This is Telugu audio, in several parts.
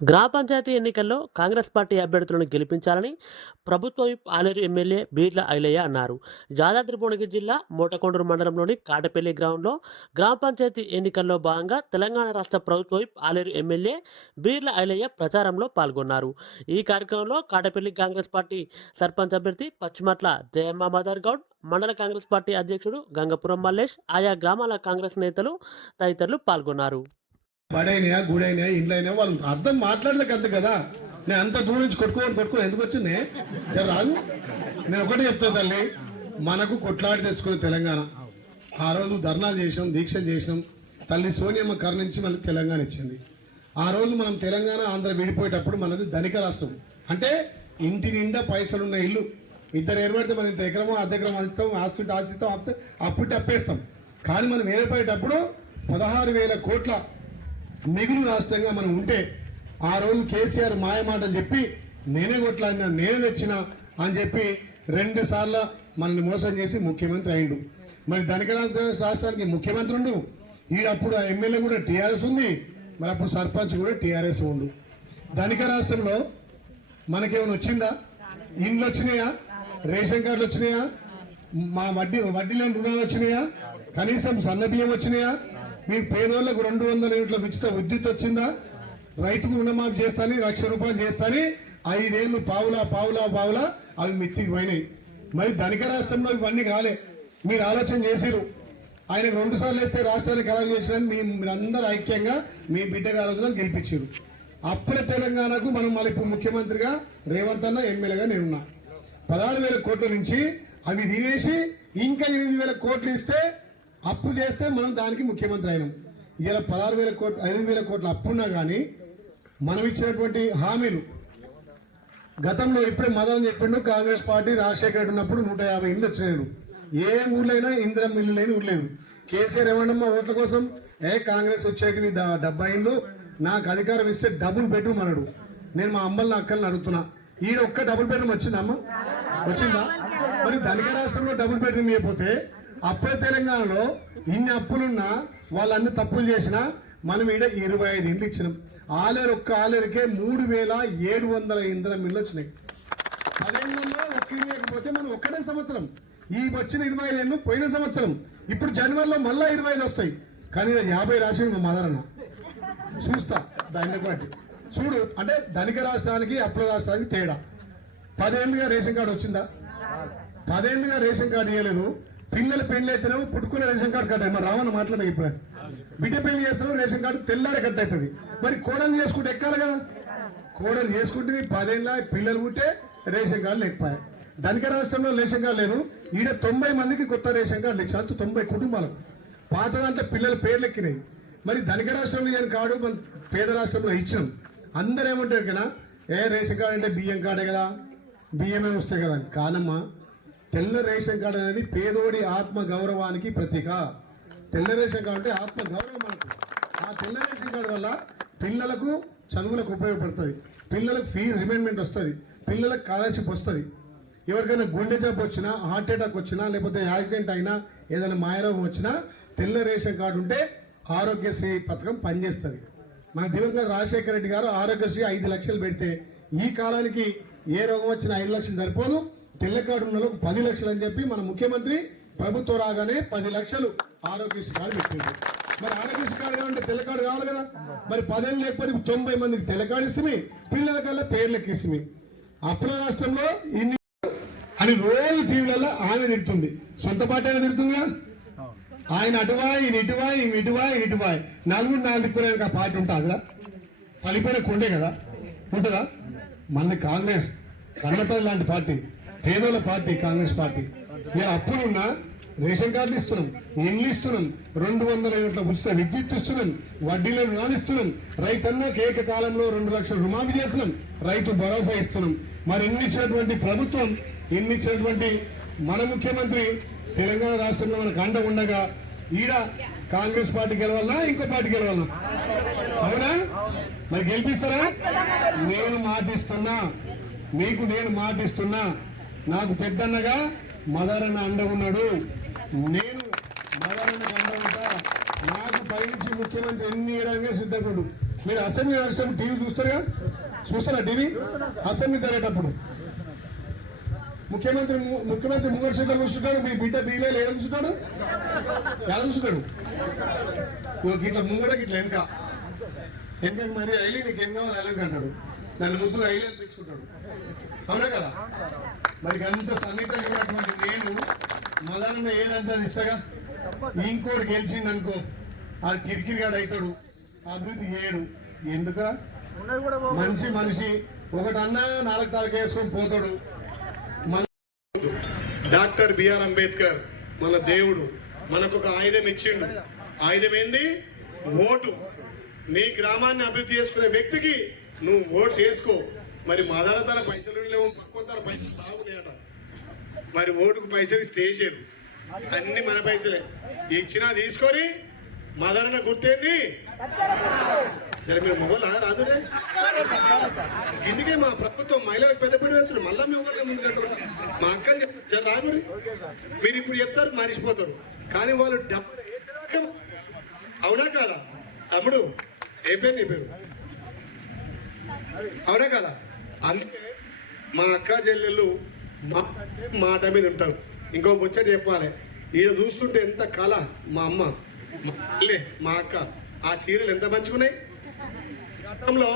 గ్రామ పంచాయతీ ఎన్నికల్లో కాంగ్రెస్ పార్టీ అభ్యర్థులను గెలిపించాలని ప్రభుత్వ విప్ ఆలేరు ఎమ్మెల్యే బీర్ల ఐలయ్య అన్నారు. యాదాద్రి భువనగిరి జిల్లా మోటకొండూరు మండలంలోని కాటపల్లి గ్రామంలో గ్రామ పంచాయతీ ఎన్నికల్లో భాగంగా తెలంగాణ రాష్ట్ర ప్రభుత్వ విప్ ఆలేరు ఎమ్మెల్యే బీర్ల ఐలయ్య ప్రచారంలో పాల్గొన్నారు. ఈ కార్యక్రమంలో కాటపల్లి కాంగ్రెస్ పార్టీ సర్పంచ్ అభ్యర్థి పచ్చిమట్ల జయమ్మ మదర్ గౌడ్, మండల కాంగ్రెస్ పార్టీ అధ్యక్షుడు గంగపురం మల్లేష్, ఆయా గ్రామాల కాంగ్రెస్ నేతలు తదితరులు పాల్గొన్నారు. బడైనా గుడైనా ఇండ్లైనా వాళ్ళు అర్థం మాట్లాడలేక అంతే కదా. నేను అంత దూరం నుంచి కొట్టుకోని ఎందుకు వచ్చింది జర రాదు. నేను ఒకటే చెప్తా తల్లి, మనకు కొట్లాడి తెచ్చుకునే తెలంగాణ. ఆ రోజు ధర్నాలు చేసినాం, దీక్షలు చేసినాం. తల్లి సోనియమ్మ కరుణించి మనకు తెలంగాణ ఇచ్చింది. ఆ రోజు మనం తెలంగాణ ఆంధ్ర విడిపోయేటప్పుడు మనది ధనిక రాష్ట్రం. అంటే ఇంటి నిండా పైసలున్న ఇల్లు. ఇద్దరు ఏర్పడితే మనం ఇంత ఎకరమో అర్ధెకరం ఇస్తాం, ఆస్తిస్తాం, అప్పుట్టి అప్పేస్తాం. కానీ మనం ఏర్పడేటప్పుడు 16,000 కోట్ల మిగులు రాష్ట్రంగా మనం ఉంటే ఆ రోజు కేసీఆర్ మాయమాటలు చెప్పి నేనే కొట్లాడినా, నేనే తెచ్చినా అని చెప్పి 2 సార్లు మనల్ని మోసం చేసి ముఖ్యమంత్రి అయిండు. మరి ధనిక రాష్ట్రానికి ముఖ్యమంత్రి ఉండు, ఈడప్పుడు ఆ ఎమ్మెల్యే కూడా టీఆర్ఎస్ ఉంది, మరి అప్పుడు సర్పంచ్ కూడా టీఆర్ఎస్ ఉండు. ధనిక రాష్ట్రంలో మనకేమైనా వచ్చిందా? ఇండ్లు వచ్చినాయా? రేషన్ కార్డులు వచ్చినాయా? మా వడ్డీ లేని రుణాలు వచ్చినాయా? కనీసం సన్న బియ్యం వచ్చినాయా? మీ పేదోళ్లకు 200 యూనిట్ల ఉచిత విద్యుత్ వచ్చిందా? రైతుకు రుణమాఫీ చేస్తాని, 1,00,000 రూపాయలు చేస్తాని 5 ఏళ్ళు పావులా అవి మిత్తికి పోయినాయి. మరి ధనిక రాష్ట్రంలో ఇవన్నీ కాలే. మీరు ఆలోచన చేసిరు. ఆయనకు 2 సార్లు వేస్తే రాష్ట్రాన్ని ఖరాబ్ చేసినని మీరందరూ ఐక్యంగా మీ బిడ్డగా ఆలోచన గెలిపించారు. అప్పుడే తెలంగాణకు మనం మళ్ళీ ఇప్పుడు ముఖ్యమంత్రిగా రేవంత్ అన్న, ఎమ్మెల్యేగా నేనున్నా. 16,000 కోట్ల నుంచి అవి తినేసి ఇంకా 8,000 కోట్లు ఇస్తే అప్పు చేస్తే మనం దానికి ముఖ్యమంత్రి అయినాం. ఇలా 16,000 కోట్లు 5,000 కోట్ల అప్పున్నా కానీ మనం ఇచ్చినటువంటి హామీలు గతంలో ఇప్పుడే మదన్ చెప్పిండు. కాంగ్రెస్ పార్టీ రాజశేఖర రెడ్డి ఉన్నప్పుడు 150 ఇండ్లు వచ్చినాయి. ఏ ఊర్లైనా ఇందిరం ఇల్లు లేని ఊరు లేదు. కేసీఆర్ ఏమన్నా ఓట్ల కోసం కాంగ్రెస్ వచ్చాక 70 ఇండ్లు నాకు అధికారం ఇస్తే డబుల్ బెడ్రూమ్ అన్నాడు. నేను మా అమ్మల్ని అక్కల్ని అడుగుతున్నా, ఈడ ఒక్క డబుల్ బెడ్రూమ్ వచ్చిందా? అమ్మ వచ్చిందా? మరి ధనిక రాష్ట్రంలో డబుల్ బెడ్రూమ్ ఇవ్వకపోతే అప్పుడే తెలంగాణలో ఇన్ని అప్పులున్నా వాళ్ళన్ని తప్పులు చేసినా మనం ఈడ 25 ఇండ్లు ఇచ్చినాం. ఒక్క ఆలేరుకే 3,700 ఇంధనం ఇళ్ళు వచ్చినాయి. 10 ఏళ్లలో ఒక్క ఇల్లు లేకపోతే మనం ఒక్కటే సంవత్సరం. ఈ వచ్చిన 25 ఏళ్ళు పోయిన సంవత్సరం. ఇప్పుడు జనవరిలో మళ్ళా 25 వస్తాయి. కానీ 50 రాసి మా మదరన్న చూస్తా దాన్ని బట్టి చూడు. అంటే ధనిక రాష్ట్రానికి అప్పుల రాష్ట్రానికి తేడా. 10 ఏళ్ళుగా రేషన్ కార్డు వచ్చిందా? 10 ఏళ్ళుగా రేషన్ కార్డు ఇవ్వలేదు. పిల్లలు పెళ్లి అయితేనేమో పుట్టుకునే రేషన్ కార్డు కట్టాయి. మరి రావని మాట్లాడే ఇప్పుడు బిడ్డ పెళ్లి చేస్తున్నావు రేషన్ కార్డు తెల్లారే కట్ అవుతుంది. మరి కోడలు చేసుకుంటే ఎక్కాలి కదా. కోడలు చేసుకుంటే 10 ఏళ్ళ పిల్లలు పుట్టే రేషన్ కార్డు లేకపోయాయి. ధనిక రాష్ట్రంలో రేషన్ కార్డు లేదు. ఈడ 90 మందికి కొత్త రేషన్ కార్డు ఇచ్చారు. 90 కుటుంబాలకు. పాత దాంట్లో పిల్లల పేర్లు ఎక్కినాయి. మరి ధనిక రాష్ట్రంలో నేను కార్డు మన పేద రాష్ట్రంలో ఇచ్చినాం. అందరూ ఏమంటారు కదా, రేషన్ కార్డు అంటే బియ్యం కార్డే కదా, బియ్యమే వస్తాయి కదా. కానమ్మా, తెల్ల రేషన్ కార్డు అనేది పేదోడి ఆత్మ గౌరవానికి ప్రతీక. తెల్ల రేషన్ కార్డు అంటే ఆత్మ గౌరవం మనకు. ఆ తెల్ల రేషన్ కార్డు వల్ల పిల్లలకు చదువులకు ఉపయోగపడుతుంది, పిల్లలకు ఫీజు రిమైండ్మెంట్ వస్తుంది, పిల్లలకు స్కాలర్షిప్ వస్తుంది. ఎవరికైనా గుండె జబ్బు వచ్చినా, హార్ట్ అటాక్ వచ్చినా, లేకపోతే యాక్సిడెంట్ అయినా, ఏదైనా మాయరోగం వచ్చినా తెల్ల రేషన్ కార్డు ఉంటే ఆరోగ్యశ్రీ పథకం పనిచేస్తుంది. మన దివంగత రాజశేఖర రెడ్డి గారు ఆరోగ్యశ్రీ 5 లక్షలు పెడితే ఈ కాలానికి ఏ రోగం వచ్చినా 5 లక్షలు సరిపోదు, తెల్ల కార్డు ఉన్న 10 లక్షలు అని చెప్పి మన ముఖ్యమంత్రి ప్రభుత్వం రాగానే 10 లక్షలు ఆరోగ్యశ్రీ కార్డు పెట్టింది. మరి ఆరోగ్యశ్రీ కార్డు కావాలంటే తెల్ల కార్డు కావాలి కదా. మరి 10 ఏళ్ళు లేకపోతే 90 మందికి తెల్ల కార్డు ఇస్తే పిల్లల కల్లా పేర్లకి ఇస్తే అప్పుల రాష్ట్రంలో ఇన్ని అని రోజు టీవీలలో ఆమె తిడుతుంది. సొంత పార్టీ అయినా తిడుతుందిగా. ఆయన అటువాయి ఇటువాయి ఇటువాయి 4 దిక్కురానికి ఆ పార్టీ ఉంటుందిరా. పలిపోయిన కొండే కదా ఉంటుందా? మన కాంగ్రెస్ కన్నతల్లి లాంటి పార్టీ, పేదోళ్ళ పార్టీ కాంగ్రెస్ పార్టీ. ఇలా అప్పులున్నా రేషన్ కార్డులు ఇస్తున్నాం, ఇండ్లు ఇస్తున్నాం, 200 యూనిట్ల ఉచిత విద్యుత్ ఇస్తున్నాం, వడ్డీలో రుణాలు ఇస్తున్నాం, రైతన్నకు ఏకకాలంలో 2 లక్షలు రుణమాఫీ చేస్తున్నాం, రైతు భరోసా ఇస్తున్నాం. మరి ఎన్ని ఇచ్చినటువంటి ప్రభుత్వం, ఎన్ని ఇచ్చినటువంటి మన ముఖ్యమంత్రి తెలంగాణ రాష్ట్రంలో మనకు అండ ఉండగా ఈడ కాంగ్రెస్ పార్టీ గెలవాలన్నా ఇంకో పార్టీ గెలవాలన్నా? అవునా? మరి గెలిపిస్తారా? నేను మాటిస్తున్నా, మీకు నేను మాటిస్తున్నా, నాకు పెద్దన్నగా మదరన్న అండ ఉన్నాడు. నేను మదరన్నకు అండ ఉంటా. నాకు పైనుంచి ముఖ్యమంత్రి ఎన్ని ఇవ్వడానికి సిద్ధపడు. మీరు అసెంబ్లీ నడిచేటప్పుడు టీవీ చూస్తారా టీవీ అసెంబ్లీ జరిగేటప్పుడు ముఖ్యమంత్రి ముంగడు సీట్లో కూర్చుంటాడు, మీ బిడ్డ బీలే ఏడ కూర్చుంటాడు, ఎలా కూర్చుంటాడు ఇట్లా ముంగడకి ఇట్లా వెనక మరి ఐలీ నీకు ఏం కావాలి ఐలీ అంటాడు, నన్ను ముద్దుగా ఐలీ తెచ్చుకుంటాడు. అవునా కదా? మరి అంత సన్నిహితమైనటువంటి నేను మొదలన్న ఏదంటే అది ఇస్తాగా. ఇంకోటి గెలిచింది అనుకో ఆ కిరికిరిగాడు అవుతాడు, అభివృద్ధి చేయడు. ఎందుక మనిషి ఒకటన్నా 4 తారీఖు వేసుకొని పోతాడు. డాక్టర్ బిఆర్ అంబేద్కర్ మన దేవుడు మనకు ఒక ఆయుధం ఇచ్చిండు. ఆయుధం ఏంది? ఓటు. నీ గ్రామాన్ని అభివృద్ధి చేసుకునే వ్యక్తికి నువ్వు ఓటు వేసుకో. మరి మాదాల తన పైసలు లేవు, పక్కన తన పైసలు బాగున్నాయట. మరి ఓటుకు పైసలు ఇస్తే వేసారు, అన్ని మన పైసలే. ఇచ్చినా తీసుకొని మదరన గుర్తేంది మీరు మొగలా రాదురే. ఇందుకే మా ప్రభుత్వం మహిళలకు పెద్దపీట వేస్తుంది. మళ్ళా మీ ఒకరిని ముందు కంటారు. మా అక్కలు చెప్తారు రాగురి, మీరు ఇప్పుడు చెప్తారు మరిచిపోతారు, కానీ వాళ్ళు డబ్బులు వేసేదాకా. అవునా కాదా తమ్ముడు? ఏ పేరు నీ పేరు? అవునా కదా? అందుకే మా అక్క చెల్లెళ్ళు మాట మీద ఉంటారు. ఇంకో ముచ్చట చెప్పాలి, ఈయన చూస్తుంటే ఎంత కళ. మా అమ్మ మా అక్క ఆ చీరలు ఎంత మంచుకున్నాయి. గతంలో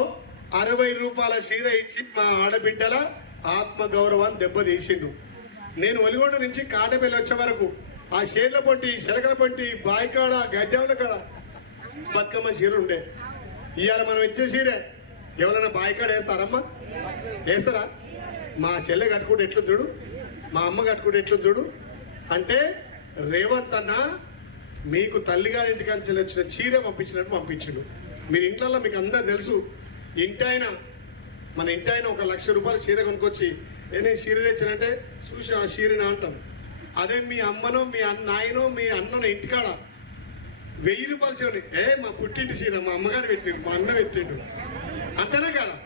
60 రూపాయల చీర ఇచ్చి మా ఆడబిడ్డల ఆత్మగౌరవాన్ని దెబ్బతీసిండు. నేను ఒలిగొండ నుంచి కాటపల్లి వచ్చే వరకు ఆ షేర్ల పొంటి, శలకల పొంటి, బాయికాడ, గడ్డెవల కాడ బతుకమ్మ చీరలు ఉండే. ఇవాళ మనం ఇచ్చే చీరే ఎవరైనా బాయికాడ వేస్తారమ్మా? వేస్తారా? మా చెల్లె కట్టుకుంటే ఎట్లు చూడు, మా అమ్మ కట్టుకుంటే ఎట్లు చూడు. అంటే రేవంత్ అన్న మీకు తల్లిగారింటికి నుంచి వచ్చిన చీర పంపించినట్టు పంపించిండు. మీరు ఇంట్లో మీకు అందరు తెలుసు, మన ఇంటి ఆయన 1 లక్ష రూపాయల చీర కొనుక్కొచ్చి నేను చీర తెచ్చానంటే చూసి ఆ చీరని అంటాం. అదే మీ అమ్మనో మీ నాయనో మీ అన్ననో ఇంటికాడ 1000 రూపాయల చీరని మా పుట్టింటి చీర మా అమ్మగారు పెట్టిండు, మా అన్న పెట్టిండు, అంతేనా కదా?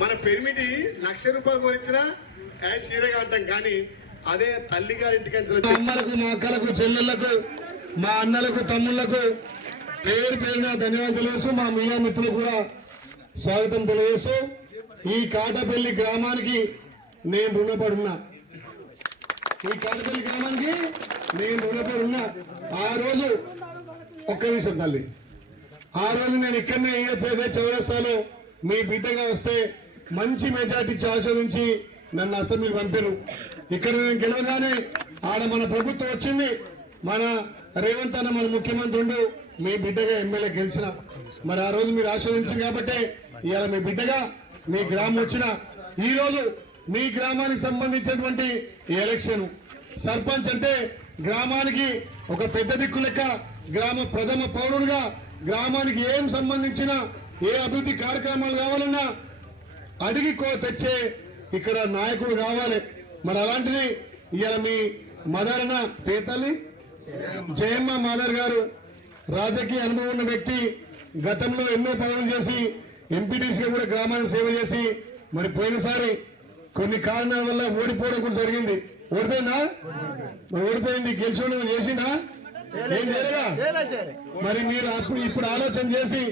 మన పెరిమిటి 1 లక్ష రూపాయలు కొనిచ్చినా చీరగా అంటాం. కానీ అదే తల్లిగారింటికి అమ్మలకు, మా అక్కలకు, చెల్లెళ్లకు, మా అన్నలకు, తమ్ముళ్లకు పేరు పేరున ధన్యవాదాలు తెలియజేస్తూ మా మీడియా మిత్రులు కూడా స్వాగతం తెలియజేస్తూ ఈ కాటపల్లి గ్రామానికి నేను రుణపడున్నా. ఈ కాటపల్లి గ్రామానికి నేను రుణపడున్నా. ఆ రోజు ఒక్క నిమిషం తల్లి, ఆ రోజు నేను ఇక్కడనే చౌరస్తాలో మీ బిడ్డగా వస్తే మంచి మెజార్టీ ఆస్వాదించి నన్ను అసెంబ్లీకి పంపారు. ఇక్కడ నేను గెలవగానే ఆడ మన ప్రభుత్వం వచ్చింది, మన రేవంత్ అన్న మన ముఖ్యమంత్రి ఉండు, మీ బిడ్డగా ఎమ్మెల్యే గెలిచిన. మరి ఆ రోజు మీరు ఆస్వాదించారు కాబట్టి ఇవాళ మీ బిడ్డగా మీ గ్రామం వచ్చిన. ఈ రోజు మీ గ్రామానికి సంబంధించినటువంటి ఎలక్షన్ సర్పంచ్ అంటే గ్రామానికి ఒక పెద్ద దిక్కు లెక్క, గ్రామ ప్రథమ పౌరుడుగా గ్రామానికి ఏం సంబంధించిన ఏ అభివృద్ధి కార్యక్రమాలు కావాలన్నా అడిగి తెచ్చే ఇక్కడ నాయకుడు కావాలి. మరి అలాంటిది ఇవాళ మీ మదరన పేతల్లి జయమ్మ మాదర్ గారు రాజకీయ అనుభవం ఉన్న వ్యక్తి, గతంలో ఎన్నో పనులు చేసి ఎంపీటీసీగా కూడా గ్రామానికి సేవ చేసి మరి పోయినసారి కొన్ని కారణాల వల్ల ఓడిపోవడం కూడా జరిగింది. ఓడిపోయిందా? మరి ఓడిపోయింది. గెలిచోవడం చేసిందా? ఏం చేయలేదా? మరి మీరు ఇప్పుడు ఆలోచన చేసి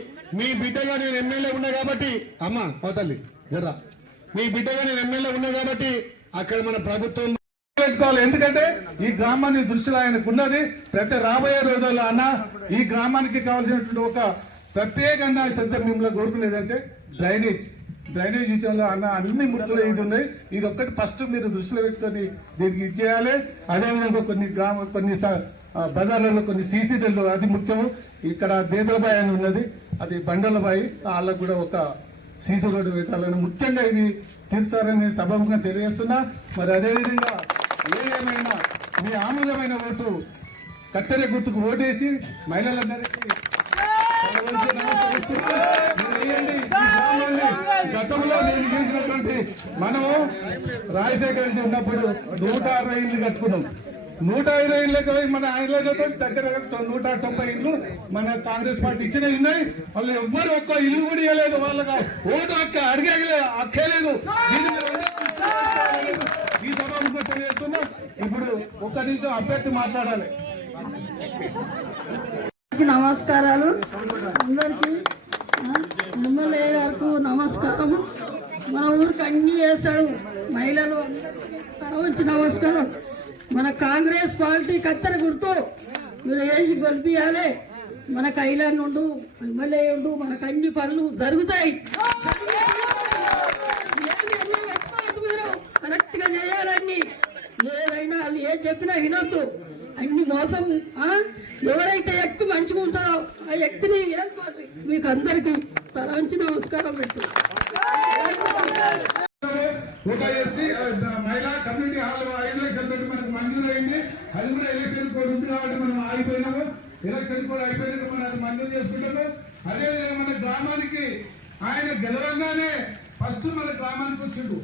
మీ బిడ్డగా నేను ఎమ్మెల్యే ఉన్నా కాబట్టి అమ్మ పోతల్లి జర్రా, మీ బిడ్డగా నేను ఎమ్మెల్యే ఉన్నా కాబట్టి అక్కడ మన ప్రభుత్వం పెట్టుకోవాలి. ఎందుకంటే ఈ గ్రామాన్ని దృష్టిలో ఆయనకు ఉన్నది. ప్రతి రాబోయే రోజుల్లో అన్న ఈ గ్రామానికి కావాల్సినటువంటి ఒక ప్రత్యేకంగా శ్రద్ధ మిమ్మల్ని కోరుకునేది అంటే డ్రైనేజ్ విషయంలో అన్న అన్ని ముక్కులు ఇది ఉన్నాయి. ఇది ఒక్కటి ఫస్ట్ మీరు దృష్టిలో పెట్టుకొని దీనికి ఇచ్చేయాలి. అదేవిధంగా కొన్ని బజార్లలో కొన్ని సీసీటీలు అది ముఖ్యము. ఇక్కడ దేదలబాయి అని ఉన్నది, అది బండలబాయి, వాళ్ళకు కూడా ఒక సీసీ రోడ్డు పెట్టాలని ముఖ్యంగా ఇవి తీర్చారని సభముగా తెలియజేస్తున్నా. మరి అదేవిధంగా ఏమైనా మీ ఆమూల్యమైన ఓటు కట్టెల గుర్తుకు ఓటేసి మహిళలందరికీ గతంలో నేను చేసినటువంటి మనము రాజశేఖర రెడ్డి ఉన్నప్పుడు 160 ఇళ్ళు కట్టుకున్నాం. 150 ఇళ్ళకి మన ఆయనతో దగ్గర 190 ఇళ్ళు మన కాంగ్రెస్ పార్టీ ఇచ్చినవి ఉన్నాయి. వాళ్ళు ఎవ్వరు ఒక్క ఇల్లు కూడా ఇవ్వలేదు. వాళ్ళకి ఓటు అక్కలేదు. ఈ సభకు తెలియజేస్తున్నాం. ఇప్పుడు ఒక్క నిమిషం అభ్యర్థి మాట్లాడాలి. నమస్కారాలు అందరికీ. ఎమ్మెల్యే గారికి నమస్కారం. మన ఊరికి అన్ని చేస్తాడు. మహిళలు అందరికీ తల వంచి నమస్కారం. మన కాంగ్రెస్ పార్టీ కత్తెర గుర్తు మీరు వేసి గొలిపియాలి. మనకు ఐలాండ్ ఉండు, ఎమ్మెల్యే ఉండు, మనకు అన్ని పనులు జరుగుతాయి. మీరు కరెక్ట్ గా చేయాలన్నీ. ఏదైనా వాళ్ళు ఏం చెప్పినా వినొద్దు. అన్ని మోసం. ఎవరైతే వ్యక్తి మంచిగా ఉంటుందో ఆ వ్యక్తిని ఏర్పాటు. మీకు అందరికి తల వంచి నమస్కారం పెడుతుంది. ఒక ఎస్సీ మహిళా కమ్యూనిటీ హాల్ 5 లక్షల తోటి మనకు మంజూరైంది. అది కూడా ఎలక్షన్ కోడ్ ఉంది కాబట్టి మనం ఆగిపోయినాము. ఎలక్షన్ కోడ్ అయిపోయినాక మనం అది మంజూరు చేసుకుంటాము. అదే మన గ్రామానికి ఆయన గెలవంగానే ఫస్ట్ మన గ్రామానికి వచ్చిండు.